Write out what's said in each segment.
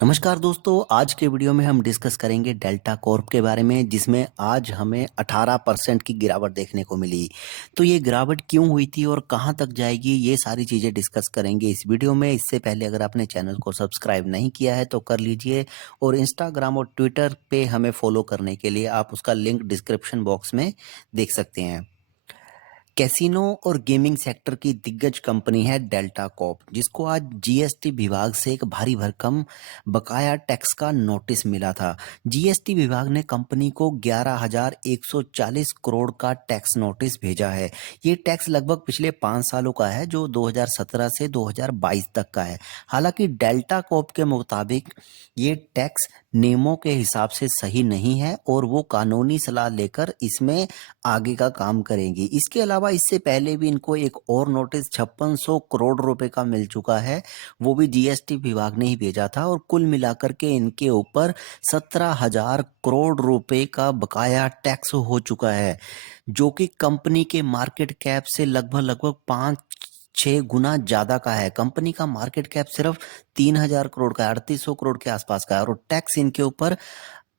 नमस्कार दोस्तों, आज के वीडियो में हम डिस्कस करेंगे डेल्टा कॉर्प के बारे में जिसमें आज हमें 18% की गिरावट देखने को मिली। तो ये गिरावट क्यों हुई थी और कहाँ तक जाएगी, ये सारी चीज़ें डिस्कस करेंगे इस वीडियो में। इससे पहले अगर आपने चैनल को सब्सक्राइब नहीं किया है तो कर लीजिए, और इंस्टाग्राम और ट्विटर पे हमें फॉलो करने के लिए आप उसका लिंक डिस्क्रिप्शन बॉक्स में देख सकते हैं। कैसीनो और गेमिंग सेक्टर की दिग्गज कंपनी है डेल्टा कॉर्प, जिसको आज जीएसटी विभाग से एक भारी भरकम बकाया टैक्स का नोटिस मिला था। जीएसटी विभाग ने कंपनी को 11,140 करोड़ का टैक्स नोटिस भेजा है। ये टैक्स लगभग पिछले 5 सालों का है, जो 2017 से 2022 तक का है। हालांकि डेल्टा कॉर्प के मुताबिक ये टैक्स नियमों के हिसाब से सही नहीं है और वो कानूनी सलाह लेकर इसमें आगे का काम करेंगी। इसके अलावा इससे पहले भी इनको एक और नोटिस 5600 करोड़ रुपए का मिल चुका है, वो भी जीएसटी विभाग ने ही भेजा था, और कुल मिलाकर के इनके ऊपर 17,000 करोड़ रुपए का बकाया टैक्स हो चुका है, जो कि कंपनी के मार्केट कैप से लगभग लगभग 5-6 गुना ज्यादा का है। कंपनी का मार्केट कैप सिर्फ 3,000 करोड़ का है, 3800 करोड़ के आसपास का है, और टैक्स इनके ऊपर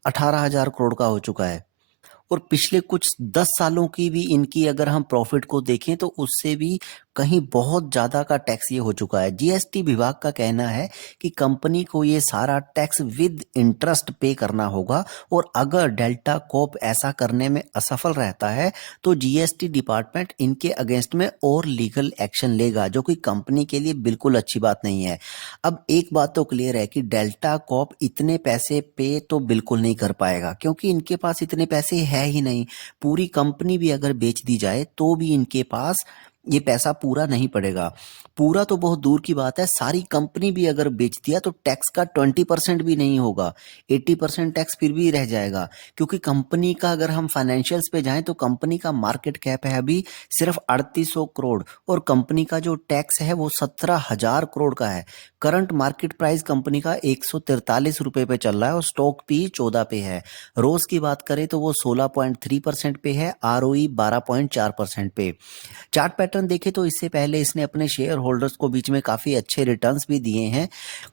18,000 करोड़ का हो चुका है। और पिछले कुछ 10 सालों की भी इनकी अगर हम प्रॉफिट को देखें तो उससे भी कहीं बहुत ज़्यादा का टैक्स ये हो चुका है। जीएसटी विभाग का कहना है कि कंपनी को ये सारा टैक्स विद इंटरेस्ट पे करना होगा, और अगर डेल्टा कॉर्प ऐसा करने में असफल रहता है तो जीएसटी डिपार्टमेंट इनके अगेंस्ट में और लीगल एक्शन लेगा, जो कि कंपनी के लिए बिल्कुल अच्छी बात नहीं है। अब एक बात तो क्लियर है कि डेल्टा कॉर्प इतने पैसे पे तो बिल्कुल नहीं कर पाएगा, क्योंकि इनके पास इतने पैसे है ही नहीं। पूरी कंपनी भी अगर बेच दी जाए तो भी इनके पास ये पैसा पूरा नहीं पड़ेगा। पूरा तो बहुत दूर की बात है, सारी कंपनी भी अगर बेच दिया तो टैक्स का 20% भी नहीं होगा, 80% टैक्स फिर भी रह जाएगा। क्योंकि कंपनी का अगर हम फाइनेंशियल्स पे जाएं तो कंपनी का मार्केट कैप है अभी सिर्फ 3800 करोड़, और कंपनी का जो टैक्स है वो 17,000 करोड़ का है। करंट मार्केट प्राइस कंपनी का 143 रुपए पे चल रहा है, और स्टॉक भी 14 पे है। रोज की बात करें तो वो 16.3% पे है, आरओई 12.4% पे। चार्ट पैटर्न देखें तो इससे पहले इसने अपने शेयर होल्डर्स को बीच में काफी अच्छे रिटर्न्स भी दिए हैं।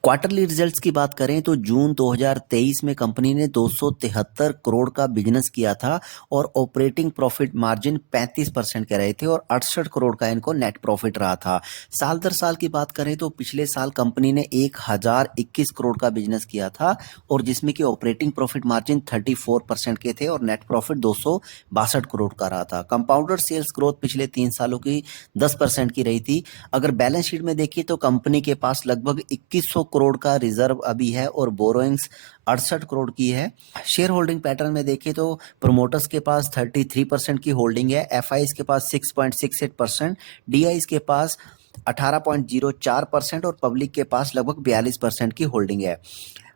क्वार्टरली रिजल्ट्स की बात करें तो जून 2023 में कंपनी ने 273 करोड़ का बिजनेस किया था, और ऑपरेटिंग प्रॉफिट मार्जिन 35% के रहे थे, और 68 करोड़ का इनको नेट प्रॉफिट रहा था। साल दर साल की बात करें तो पिछले साल कंपनी ने 1021 करोड़ का बिजनेस किया था, और जिसमें कि ऑपरेटिंग प्रॉफिट मार्जिन 34% के थे, और नेट प्रॉफिट 262 करोड़ का रहा था। कंपाउंडर सेल्स ग्रोथ पिछले 3 सालों की 10% की रही थी। अगर बैलेंस शीट में देखिए तो कंपनी के पास लगभग 2100 करोड़ का रिजर्व अभी है, और बोरोइंग्स 68 करोड़ की है। शेयर होल्डिंग पैटर्न में देखें तो प्रोमोटर्स के पास 33% की होल्डिंग है, एफआईज के पास 6.68%, डीआईज के पास 18.04%, और पब्लिक के पास लगभग 42% की होल्डिंग है।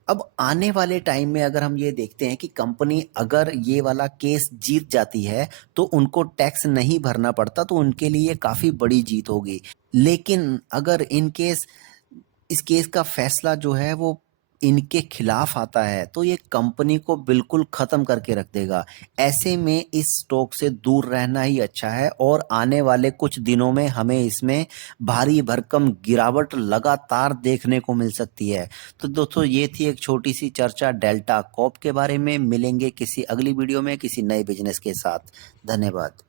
अब आने वाले टाइम में अगर हम ये देखते हैं कि कंपनी अगर ये वाला केस जीत जाती है तो उनको टैक्स नहीं भरना पड़ता, तो उनके लिए काफी बड़ी जीत होगी। लेकिन अगर इन केस इस केस का फैसला जो है वो इनके खिलाफ आता है तो ये कंपनी को बिल्कुल खत्म करके रख देगा। ऐसे में इस स्टॉक से दूर रहना ही अच्छा है, और आने वाले कुछ दिनों में हमें इसमें भारी भरकम गिरावट लगातार देखने को मिल सकती है। तो दोस्तों, ये थी एक छोटी सी चर्चा डेल्टा कॉर्प के बारे में। मिलेंगे किसी अगली वीडियो में किसी नए बिजनेस के साथ। धन्यवाद।